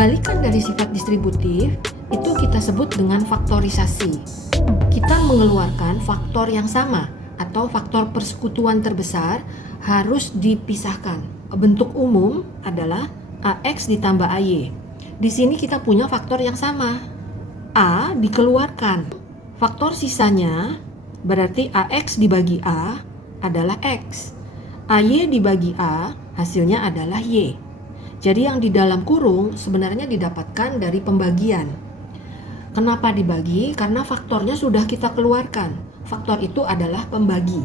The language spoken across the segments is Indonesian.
Kebalikan dari sifat distributif itu kita sebut dengan faktorisasi. Kita mengeluarkan faktor yang sama atau faktor persekutuan terbesar harus dipisahkan. Bentuk umum adalah AX ditambah AY. Di sini kita punya faktor yang sama. A dikeluarkan. Faktor sisanya berarti AX dibagi A adalah X. AY dibagi A hasilnya adalah Y. Jadi yang di dalam kurung sebenarnya didapatkan dari pembagian. Kenapa dibagi? Karena faktornya sudah kita keluarkan. Faktor itu adalah pembagi.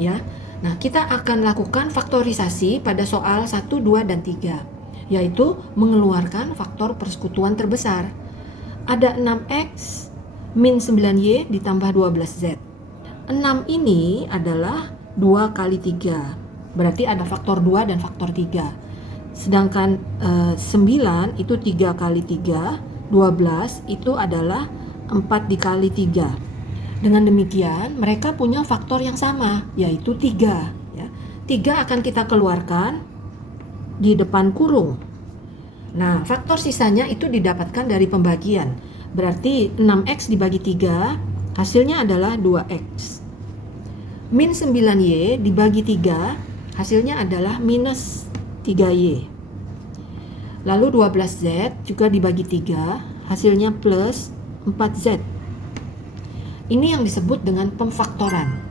Ya. Nah, kita akan lakukan faktorisasi pada soal 1, 2, dan 3, yaitu mengeluarkan faktor persekutuan terbesar. Ada 6X min 9Y ditambah 12Z. 6 ini adalah 2 kali 3. Berarti ada faktor 2 dan faktor 3. Sedangkan 9 itu 3 kali 3, 12 itu adalah 4 dikali 3. Dengan demikian mereka punya faktor yang sama, yaitu 3. 3 akan kita keluarkan di depan kurung. Nah, faktor sisanya itu didapatkan dari pembagian. Berarti 6X dibagi 3 hasilnya adalah 2X. Min 9Y dibagi 3 hasilnya adalah minus 3Y. Lalu 12Z juga dibagi 3, hasilnya plus 4Z. Ini yang disebut dengan pemfaktoran.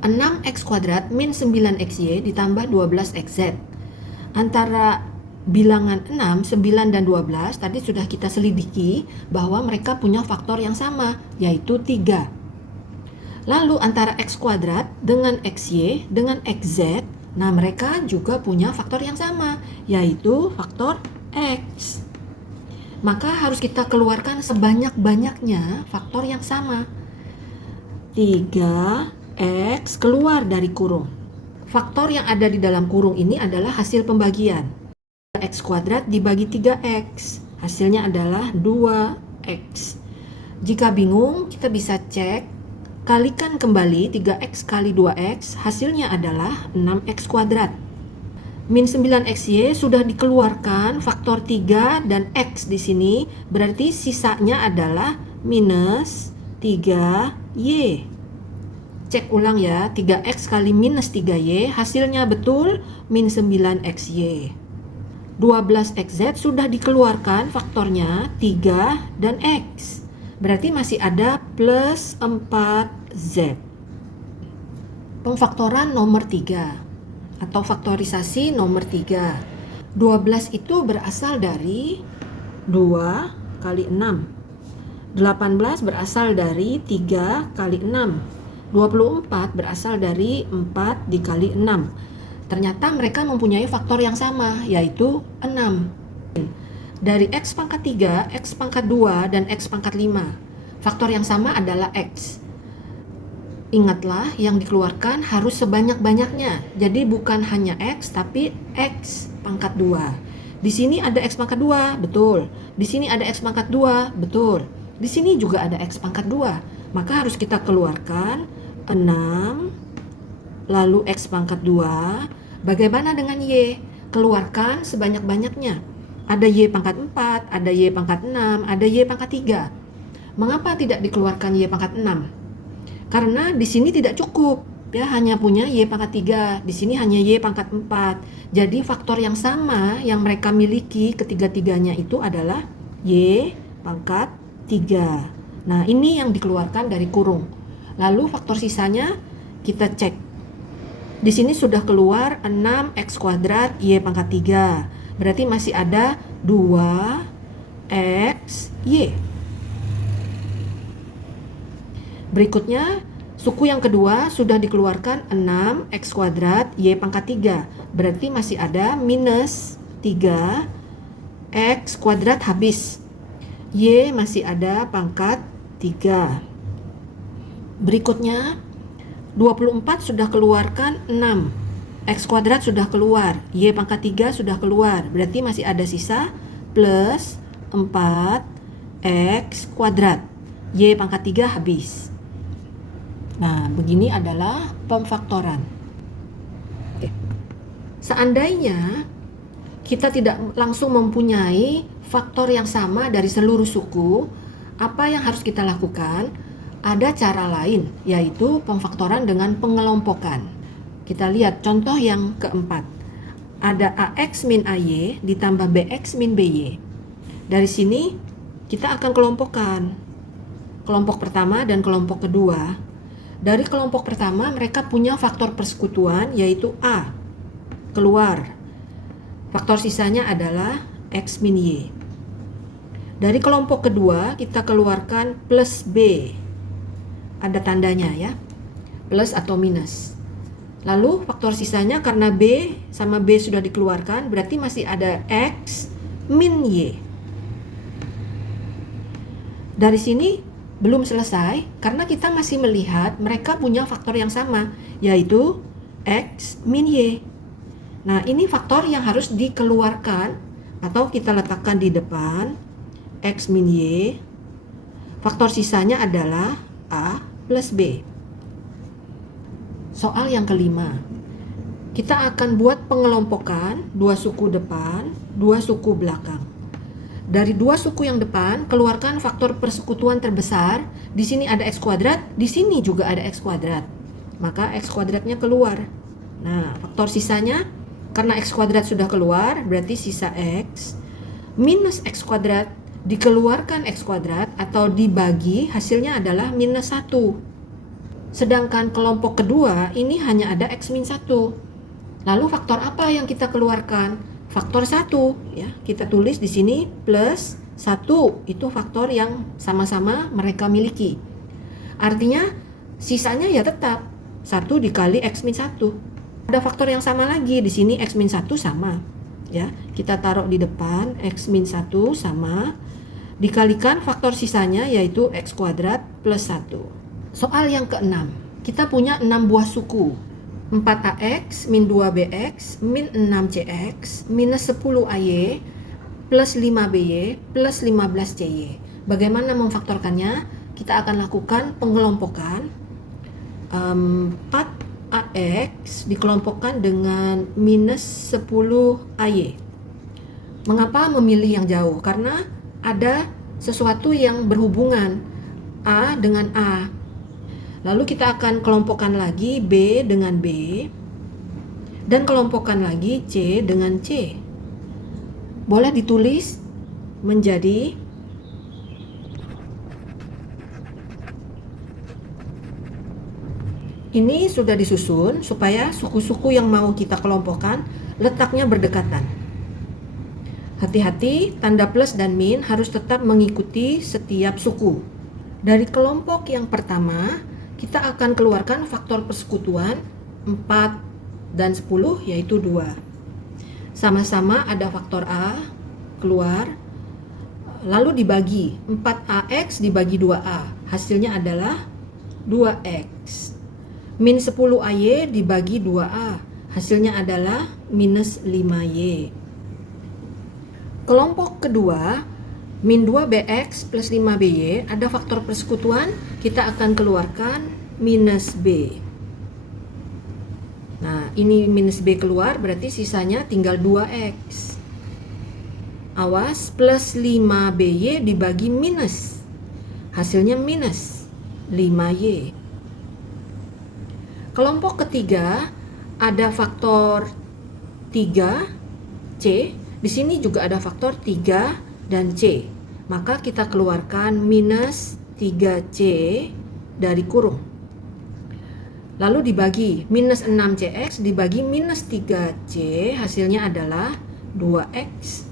6X kuadrat min 9XY ditambah 12XZ. Antara bilangan 6, 9, dan 12 tadi sudah kita selidiki bahwa mereka punya faktor yang sama, yaitu 3. Lalu antara X kuadrat dengan XY dengan XZ, nah mereka juga punya faktor yang sama, yaitu faktor X. Maka harus kita keluarkan sebanyak-banyaknya faktor yang sama. 3X keluar dari kurung. Faktor yang ada di dalam kurung ini adalah hasil pembagian. X kuadrat dibagi 3X, hasilnya adalah 2X. Jika bingung, kita bisa cek, kalikan kembali 3X kali 2X, hasilnya adalah 6X kuadrat. Min 9XY sudah dikeluarkan faktor 3 dan X di sini, berarti sisanya adalah minus 3Y. Cek ulang ya, 3X kali minus 3Y, hasilnya betul min 9XY. 12XZ sudah dikeluarkan faktornya 3 dan X, berarti masih ada plus 4Z. Pemfaktoran nomor 3 atau faktorisasi nomor 3. 12 itu berasal dari 2 kali 6. 18 berasal dari 3 kali 6. 24 berasal dari 4 dikali 6. Ternyata mereka mempunyai faktor yang sama, yaitu 6. Dari X pangkat 3, X pangkat 2, dan X pangkat 5. Faktor yang sama adalah X. Ingatlah, yang dikeluarkan harus sebanyak-banyaknya. Jadi bukan hanya X, tapi X pangkat 2. Di sini ada X pangkat 2, betul. Di sini ada X pangkat 2, betul. Di sini juga ada X pangkat 2. Maka harus kita keluarkan 6, lalu X pangkat 2. Bagaimana dengan Y? Keluarkan sebanyak-banyaknya. Ada Y pangkat 4, ada Y pangkat 6, ada Y pangkat 3. Mengapa tidak dikeluarkan Y pangkat 6? Karena di sini tidak cukup, ya, hanya punya Y pangkat 3, di sini hanya Y pangkat 4. Jadi faktor yang sama yang mereka miliki ketiga-tiganya itu adalah Y pangkat 3. Nah, ini yang dikeluarkan dari kurung. Lalu faktor sisanya kita cek. Di sini sudah keluar 6X kuadrat Y pangkat 3. Berarti masih ada 2XY. Berikutnya, suku yang kedua sudah dikeluarkan 6X kuadrat Y pangkat 3. Berarti masih ada minus 3X kuadrat habis. Y masih ada pangkat 3. Berikutnya, 24 sudah keluarkan 6. X kuadrat sudah keluar. Y pangkat 3 sudah keluar. Berarti masih ada sisa plus 4X kuadrat. Y pangkat 3 habis. Nah, begini adalah pemfaktoran. Seandainya kita tidak langsung mempunyai faktor yang sama dari seluruh suku, apa yang harus kita lakukan? Ada cara lain, yaitu pemfaktoran dengan pengelompokan. Kita lihat contoh yang keempat. Ada AX min AY ditambah BX min BY. Dari sini kita akan kelompokkan kelompok pertama dan kelompok kedua. Dari kelompok pertama mereka punya faktor persekutuan yaitu A, keluar. Faktor sisanya adalah X min Y. Dari kelompok kedua kita keluarkan plus B. Ada tandanya ya, plus atau minus. Lalu faktor sisanya karena B sama B sudah dikeluarkan, berarti masih ada X min Y. Dari sini belum selesai karena kita masih melihat mereka punya faktor yang sama, yaitu X min Y. Nah, ini faktor yang harus dikeluarkan atau kita letakkan di depan, X min Y. Faktor sisanya adalah A plus B. Soal yang kelima, kita akan buat pengelompokan dua suku depan, dua suku belakang. Dari dua suku yang depan, keluarkan faktor persekutuan terbesar. Di sini ada X kuadrat, di sini juga ada X kuadrat. Maka X kuadratnya keluar. Nah, faktor sisanya, karena X kuadrat sudah keluar, berarti sisa X minus X kuadrat, dikeluarkan X kuadrat atau dibagi, hasilnya adalah minus 1. Sedangkan kelompok kedua ini hanya ada X min 1. Lalu faktor apa yang kita keluarkan? Faktor 1 ya. Kita tulis di sini plus 1. Itu faktor yang sama-sama mereka miliki. Artinya sisanya ya tetap 1 dikali X min 1. Ada faktor yang sama lagi di sini, X min 1 sama ya. Kita taruh di depan X min 1 sama, dikalikan faktor sisanya yaitu X kuadrat plus 1. Soal yang keenam, kita punya 6 buah suku, 4AX min 2BX min 6CX minus 10AY plus 5BY plus 15CY. Bagaimana memfaktorkannya? Kita akan lakukan pengelompokan. 4AX dikelompokkan dengan minus 10AY. Mengapa memilih yang jauh? Karena ada sesuatu yang berhubungan A dengan A. Lalu kita akan kelompokkan lagi B dengan B dan kelompokkan lagi C dengan C. Boleh ditulis menjadi ini sudah disusun supaya suku-suku yang mau kita kelompokkan letaknya berdekatan. Hati-hati, tanda plus dan min harus tetap mengikuti setiap suku. Dari kelompok yang pertama kita akan keluarkan faktor persekutuan 4 dan 10 yaitu 2. Sama-sama ada faktor A keluar, lalu dibagi 4AX dibagi 2A, hasilnya adalah 2X. Min 10AY dibagi 2A, hasilnya adalah minus 5Y. Kelompok kedua, min 2BX plus 5BY, ada faktor persekutuan, kita akan keluarkan minus B. Nah, ini minus B keluar, berarti sisanya tinggal 2X. Awas, plus 5BY dibagi minus, hasilnya minus 5Y. Kelompok ketiga, ada faktor 3C, di sini juga ada faktor 3 dan C, maka kita keluarkan minus 3C dari kurung. Lalu dibagi minus 6CX dibagi minus 3C, hasilnya adalah 2X.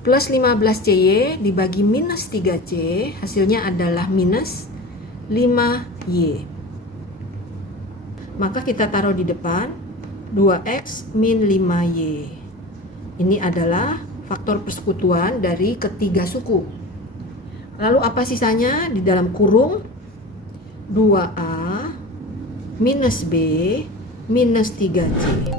Plus 15CY dibagi minus 3C, hasilnya adalah minus 5Y. Maka kita taruh di depan 2X min 5Y. Ini adalah faktor persekutuan dari ketiga suku. Lalu apa sisanya? Di dalam kurung 2A minus B minus 3C.